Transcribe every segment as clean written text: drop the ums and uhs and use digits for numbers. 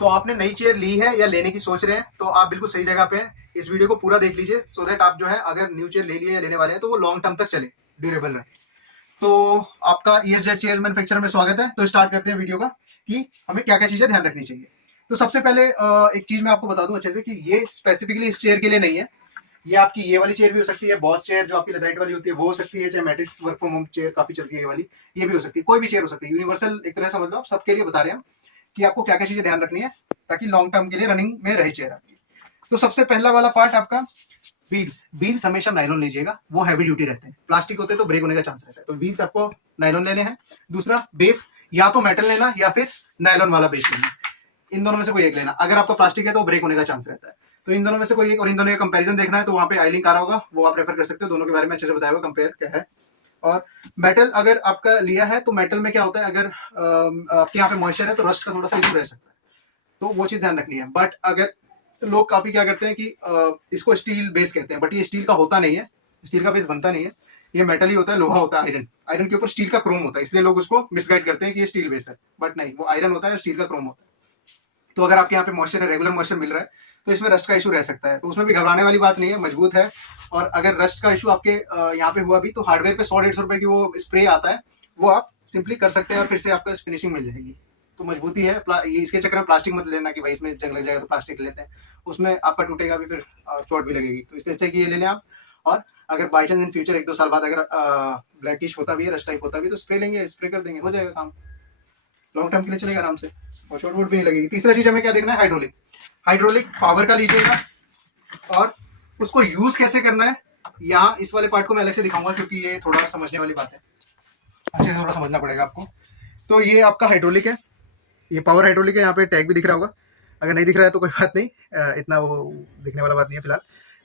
तो आपने नई चेयर ली है या लेने की सोच रहे हैं तो आप बिल्कुल सही जगह पे हैं। इस वीडियो को पूरा देख लीजिए सो दैट आप जो है अगर न्यू चेयर ले लिए या लेने वाले हैं तो वो लॉन्ग टर्म तक चले, ड्यूरेबल रहे। तो आपका ESZ चेयर मैन्युफैक्चरर में स्वागत है। तो स्टार्ट करते हैं वीडियो का कि हमें क्या क्या चीजें ध्यान रखनी चाहिए। तो सबसे पहले एक चीज मैं आपको बता दूं अच्छे से कि ये स्पेसिफिकली इस चेयर के लिए नहीं है। ये आपकी ये वाली चेयर भी हो सकती है, बॉस चेयर जो आपकी लेदराइट वाली होती है वो हो सकती है, चाहे matrix work from home chair काफी चलती है ये वाली, ये भी हो सकती है, कोई भी चेयर हो सकती है। यूनिवर्सल एक तरह समझ लो, आप सबके लिए बता रहे हैं कि आपको क्या क्या चीजें ध्यान रखनी है ताकि लॉन्ग टर्म के लिए रनिंग में रहे चेयर आपकी। तो सबसे पहला वाला पार्ट आपका व्हील्स हमेशा नायलॉन लीजिएगा, वो हैवी ड्यूटी रहते हैं। प्लास्टिक होते हैं तो ब्रेक होने का चांस रहता है, तो व्हील्स आपको नायलॉन लेने हैं। दूसरा बेस, या तो मेटल लेना या फिर नायलॉन वाला बेस लेना, इन दोनों में से कोई एक लेना। अगर आपका प्लास्टिक है तो ब्रेक होने का चांस रहता है, तो इन दोनों में से कोई एक। और इन दोनों का कंपैरिजन देखना है तो वहां पे आईलिंक आ रहा होगा, वो आप रेफर कर सकते हो, दोनों के बारे में अच्छे से बताया हुआ कंपेयर क्या है। और मेटल अगर आपका लिया है तो मेटल में क्या होता है, अगर आपके यहाँ पे मॉइस्चर है तो रस्ट का थोड़ा सा इशू रह सकता है, तो वो चीज ध्यान रखनी है। बट अगर लोग काफी क्या करते हैं कि इसको स्टील बेस कहते हैं, बट ये स्टील का होता नहीं है, स्टील का बेस बनता नहीं है, ये मेटल ही होता है, लोहा होता है, आयरन के ऊपर स्टील का क्रोम होता है, इसलिए लोग उसको मिसगाइड करते हैं कि ये स्टील बेस है, बट नहीं, वो आयरन होता है, स्टील का क्रोम होता है। तो अगर आपके यहाँ पे मॉइस्चर है, रेगुलर मॉइस्चर मिल रहा है तो इसमें रस्ट का इशू रह सकता है, तो उसमें भी घबराने वाली बात नहीं है, मजबूत है। और अगर रस्ट का इशू आपके यहाँ पे हुआ भी तो हार्डवेयर पे 100-150 रुपए की वो स्प्रे आता है, वो आप सिंपली कर सकते हैं और फिर से आपको फिनिशिंग मिल जाएगी। तो मजबूती है। ये इसके चक्कर में प्लास्टिक मत लेना कि भाई इसमें जंग लग जाएगा तो प्लास्टिक लेते हैं, उसमें आपका टूटेगा भी, फिर चोट भी लगेगी। तो इससे अच्छा कि ये लेने आप। और अगर बाई चांस इन फ्यूचर 1-2 साल बाद अगर ब्लैकिश होता भी है, रस्ट टाइप होता भी है, तो स्प्रे लेंगे, स्प्रे कर देंगे, हो जाएगा काम, लॉन्ग टर्म के लिए चलेगा आराम से और चोट वोट भी नहीं लगेगी। तीसरा चीज हमें क्या देखना है, हाइड्रोलिक पावर का लीजिएगा। और उसको यूज कैसे करना है, यहाँ इस वाले पार्ट को मैं अलग से दिखाऊंगा क्योंकि ये थोड़ा समझने वाली बात है, अच्छे से थोड़ा समझना पड़ेगा आपको। तो ये आपका हाइड्रोलिक है, ये पावर हाइड्रोलिक है, यहाँ पे टैग भी दिख रहा होगा, अगर नहीं दिख रहा है तो कोई बात नहीं, इतना वो दिखने वाला बात नहीं है फिलहाल।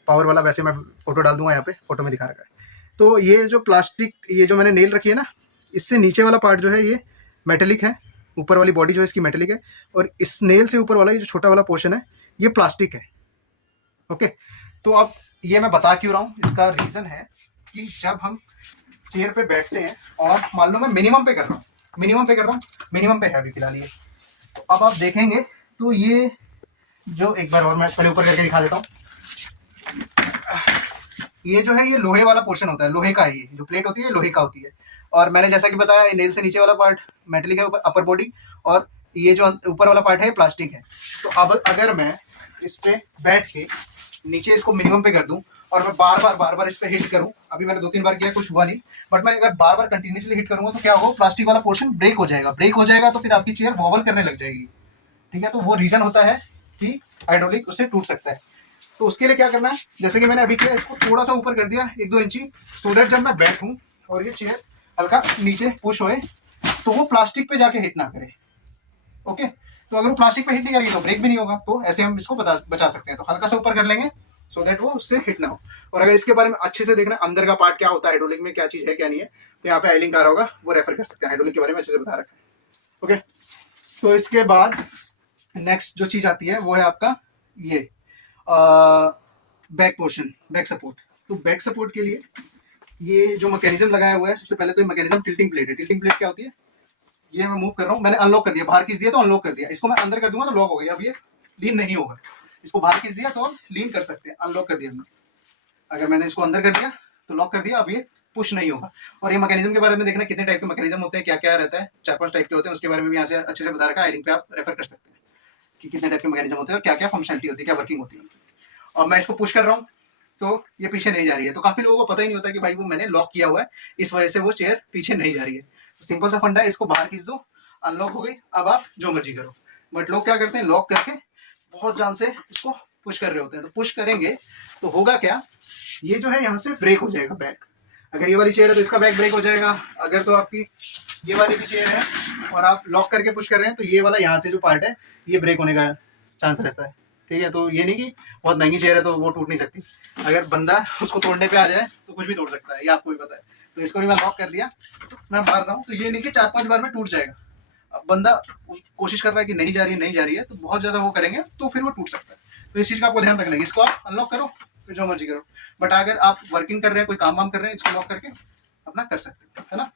पावर वाला वैसे मैं फोटो डाल दूंगा, यहाँ पे फोटो में दिखा रखा है। तो ये जो प्लास्टिक, ये जो मैंने नेल रखी है ना, इससे नीचे वाला पार्ट जो है ये मेटेलिक है, ऊपर वाली बॉडी जो है इसकी मेटेलिक है, और इस नेल से ऊपर वाला ये जो छोटा वाला पोर्शन है ये प्लास्टिक है। ओके, तो अब ये मैं बता क्यों रहा हूँ, इसका रीजन है कि जब हम चेयर पे बैठते हैं और मान लो मैं मिनिमम पे कर रहा हूँ, मिनिमम पे है अभी फिलहाल ये, तो अब आप देखेंगे तो ये जो, एक बार और मैं पहले ऊपर करके दिखा देता हूँ, ये जो है ये लोहे वाला पोर्शन होता है, लोहे का है, ये जो प्लेट होती है लोहे का होती है। और मैंने जैसा कि बताया नेल से नीचे वाला पार्ट मेटेलिक है, ऊपर अपर बॉडी, और ये जो ऊपर वाला पार्ट है प्लास्टिक है। तो अब अगर मैं इस पे बैठ के नीचे इसको मिनिमम पे कर दूं और मैं बार बार इस पे हिट करूं, अभी मैंने 2-3 बार किया, कुछ हुआ नहीं, बट मैं अगर बार बार कंटिन्यूसली हिट करूंगा तो क्या होगा, प्लास्टिक वाला पोर्शन ब्रेक हो जाएगा, तो फिर आपकी चेयर वॉबल करने लग जाएगी। ठीक है, तो वो रीजन होता है कि हाइड्रोलिक उससे टूट सकता है। तो उसके लिए क्या करना है, जैसे कि मैंने अभी किया, इसको थोड़ा सा ऊपर कर दिया 1-2 इंची, सो दैट जब मैं बैठूं और ये चेयर हल्का नीचे पुश होए तो वो प्लास्टिक पे जाके हिट ना करे। ओके, तो अगर वो प्लास्टिक पे हिट नहीं करेगी तो ब्रेक भी नहीं होगा, तो ऐसे हम इसको बचा सकते हैं। तो हल्का सा ऊपर कर लेंगे सो दैट वो उससे हिट ना हो। और अगर इसके बारे में अच्छे से देखना है अंदर का पार्ट क्या होता है, हाइड्रोलिक में क्या चीज है क्या नहीं है, तो यहाँ पे आई लिंक आ रहा होगा, वो रेफर कर सकते हैं, हाइड्रोलिक के बारे में अच्छे से बता रखा है। ओके, तो इसके बाद नेक्स्ट जो चीज आती है वो है आपका ये बैक पोर्शन, बैक सपोर्ट। तो बैक सपोर्ट के लिए ये जो मैकेनिज्म लगाया हुआ है, सबसे पहले तो ये मैकेनिज्म टिल्टिंग प्लेट है। टिल्टिंग प्लेट क्या होती है, ये मैं मूव कर रहा हूँ, मैंने अनलॉक कर दिया, बाहर खींच दिया तो अनलॉक कर दिया, इसको मैं अंदर कर दूंगा तो लॉक हो गया, अब ये लीन नहीं होगा। इसको बाहर खींच दिया तो हम लीन कर सकते हैं, अनलॉक कर दिया हमने। अगर मैंने इसको अंदर कर दिया तो लॉक कर दिया, अब ये पुश नहीं होगा। और ये मैकेनिज्म के बारे में देखना कितने टाइप के मैकेनिज्म होते हैं, क्या क्या रहता है, 4-5 टाइप के होते हैं, उसके बारे में भी यहाँ से अच्छे से बता रखा है, लिंक पे आप रेफर कर सकते हैं कि कितने टाइप के मैकेनिज्म होते हैं और क्या क्या फंक्शनलिटी होती है, क्या वर्किंग होती है। और मैं इसको पुश कर रहा हूँ तो ये पीछे नहीं जा रही है, तो काफी लोगों को पता ही नहीं होता कि भाई वो मैंने लॉक किया हुआ है, इस वजह से वो चेयर पीछे नहीं जा रही है। तो सिंपल सा फंडा है, इसको बाहर खींच दो, अनलॉक हो गई, अब आप जो मर्जी करो। बट लोग क्या करते हैं, लॉक करके बहुत जान से इसको पुश कर रहे होते हैं, तो पुश करेंगे तो होगा क्या, ये जो है यहाँ से ब्रेक हो जाएगा बैक। अगर ये वाली चेयर है तो इसका बैक ब्रेक हो जाएगा, अगर तो आपकी ये वाली भी चेयर है और आप लॉक करके पुश कर रहे हैं तो ये वाला यहाँ से जो पार्ट है ये ब्रेक होने का चांस रहता है। ठीक है, तो ये नहीं कि बहुत महंगी चेयर है तो वो टूट नहीं सकती, अगर बंदा उसको तोड़ने पे आ जाए तो कुछ भी तोड़ सकता है, ये आपको भी पता है। तो इसको भी मैं लॉक कर दिया, तो मैं मार रहा हूँ, तो ये नहीं कि 4-5 बार में टूट जाएगा। अब बंदा कोशिश कर रहा है कि नहीं जा रही है, तो बहुत ज्यादा वो करेंगे तो फिर वो टूट सकता है। तो इस चीज का आपको ध्यान रखना है, इसको आप अनलॉक करो फिर जो मर्जी करो, बट अगर आप वर्किंग कर रहे हैं, कोई काम वाम कर रहे हैं, इसको लॉक करके अपना कर सकते हैं, है ना।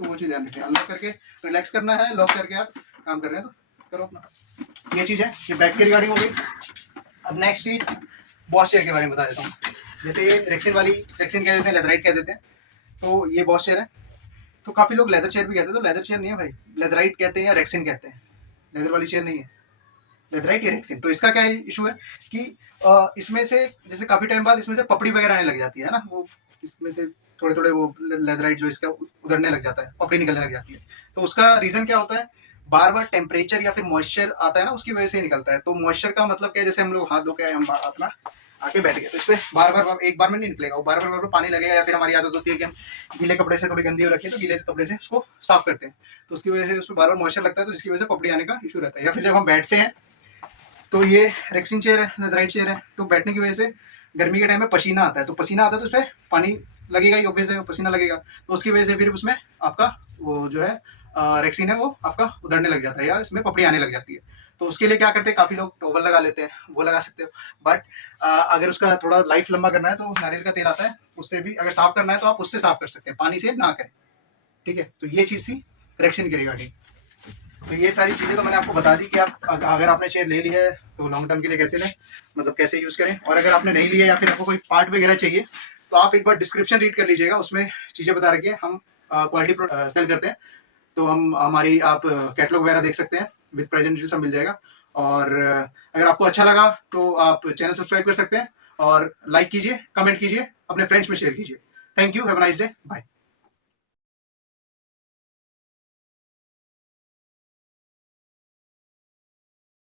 तो वो चीज ध्यान रखें, अनलॉक करके रिलैक्स करना है, लॉक करके आप काम कर रहे हैं तो करो अपना। ये चीज़ है, ये बैक के रिगार्डिंग हो गई। अब नेक्स्ट चीज बॉस चेयर के बारे में बता देता हूँ। जैसे ये रेक्सिन कह देते हैं, लेदराइट कह देते हैं। तो ये बॉस चेयर है। तो काफी लोग लेदर चेयर भी कहते हैं, तो लेदर चेयर नहीं है भाई, लेदराइट कहते हैं या रेक्सिन कहते हैं। लेदर वाली चेयर नहीं है, लेदराइट या रेक्सिन। तो इसका क्या इशू है कि इसमें से जैसे काफी टाइम बाद इसमें से पपड़ी वगैरह आने लग जाती है ना, वो इसमें से थोड़े थोड़े वो लेदराइट जो इसका उधरने लग जाता है, पपड़ी निकलने लग जाती है। तो उसका रीजन क्या होता है, बार बार टेम्परेचर या फिर मॉइस्चर आता है ना, उसकी वजह से ही निकलता है। तो मॉइस्चर का मतलब क्या है, जैसे हम लोग हाथ धो के हम अपना आके बैठ गए, तो इसपे बार बार एक बार में नहीं निकलेगा, वो बार बार पानी लगेगा। या फिर हमारी आदत होती है कि हम गीले कपड़े से थोड़ी गंदी हो रखी है तो गीले कपड़े से उसको साफ करते हैं, तो उसकी वजह से उसमें बार बार मॉइस्चर लगता है, तो जिसकी वजह से पपड़ी आने का इशू रहता है। या फिर जब हम बैठते हैं, तो ये रेक्सिन चेयर है, लेदराइट चेयर है, तो बैठने की वजह से गर्मी के टाइम में पसीना आता है, तो पसीना आता है तो उसमें पानी लगेगा ही, ऑब्वियस है, पसीना लगेगा, तो उसकी वजह से फिर उसमें आपका वो जो है रेक्सिन है वो आपका उधरने लग जाता है या इसमें पपड़ी आने लग जाती है। तो उसके लिए क्या करते हैं, काफी लोग टॉवल लगा लेते हैं, वो लगा सकते हो। बट अगर उसका थोड़ा लाइफ लंबा करना है तो नारियल का तेल आता है, उससे भी अगर साफ करना है तो आप उससे साफ कर सकते हैं, पानी से ना करें, ठीक है। तो ये चीज थी रेक्सिन के रिगार्डिंग। तो ये सारी चीजें तो मैंने आपको बता दी कि आप अगर आपने चेयर ले लिया है तो लॉन्ग टर्म के लिए कैसे लें, मतलब कैसे यूज करें। और अगर आपने नहीं लिया या फिर आपको कोई पार्ट वगैरह चाहिए तो आप एक बार डिस्क्रिप्शन रीड कर लीजिएगा, उसमें चीजें बता रखी है। हम क्वालिटी सेल करते हैं, तो हम हमारी आप कैटलॉग वगैरह देख सकते हैं, विद प्रेजेंट डिटेल सब मिल जाएगा। और अगर आपको अच्छा लगा तो आप चैनल सब्सक्राइब कर सकते हैं और लाइक कीजिए, कमेंट कीजिए, अपने फ्रेंड्स में शेयर कीजिए। Thank you, have a nice day, bye.